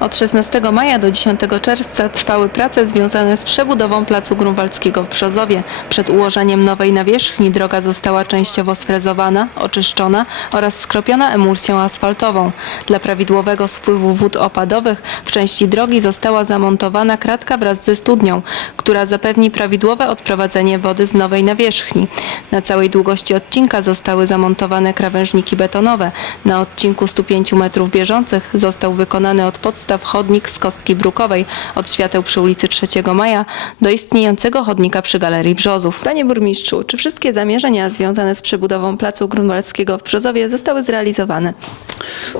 Od 16 maja do 10 czerwca trwały prace związane z przebudową Placu Grunwaldzkiego w Brzozowie. Przed ułożeniem nowej nawierzchni droga została częściowo sfrezowana, oczyszczona oraz skropiona emulsją asfaltową. Dla prawidłowego spływu wód opadowych w części drogi została zamontowana kratka wraz ze studnią, która zapewni prawidłowe odprowadzenie wody z nowej nawierzchni. Na całej długości odcinka zostały zamontowane krawężniki betonowe. Na odcinku 105 metrów bieżących został wykonany od podstaw chodnik z kostki brukowej od świateł przy ulicy 3 Maja do istniejącego chodnika przy Galerii Brzozów. Panie burmistrzu, czy wszystkie zamierzenia związane z przebudową Placu Grunwaldzkiego w Brzozowie zostały zrealizowane?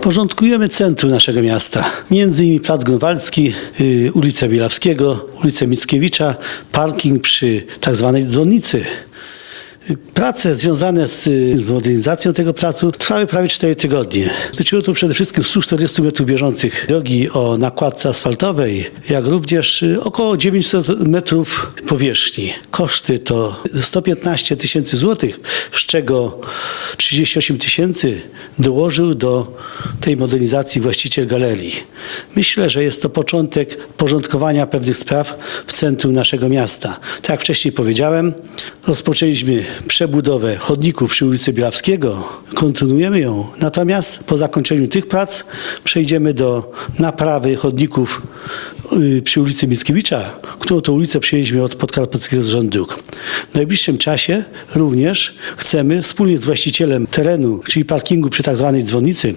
Porządkujemy centrum naszego miasta. Między innymi Plac Grunwaldzki, y, ulicę Bielawskiego, ulicę Mickiewicza, parking przy tak zwanej dzwonnicy. Prace związane z, z modernizacją tego placu trwały prawie 4 tygodnie. Dotyczyło to przede wszystkim 140 metrów bieżących drogi o nakładce asfaltowej, jak również y, około 900 metrów powierzchni. Koszty to 115 tysięcy złotych, z czego 38 tysięcy dołożył do tej modernizacji właściciel galerii. Myślę, że jest to początek porządkowania pewnych spraw w centrum naszego miasta. Tak jak wcześniej powiedziałem, rozpoczęliśmy przebudowę chodników przy ulicy Bielawskiego. Kontynuujemy ją. Natomiast po zakończeniu tych prac przejdziemy do naprawy chodników y, przy ulicy Mickiewicza, którą to ulicę przyjęliśmy od Podkarpackiego Zarządu. W najbliższym czasie również chcemy wspólnie z właścicielem terenu, czyli parkingu przy tak zwanej dzwonnicy,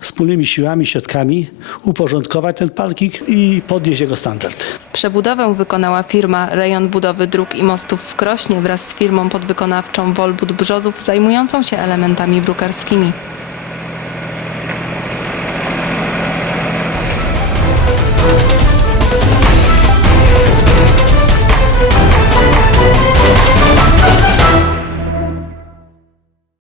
wspólnymi siłami, środkami uporządkować ten parking i podnieść jego standard. Przebudowę wykonała firma Rejon Budowy Dróg i Mostów w Krośnie wraz z firmą podwykonawczą Wolbud Brzozów zajmującą się elementami brukarskimi.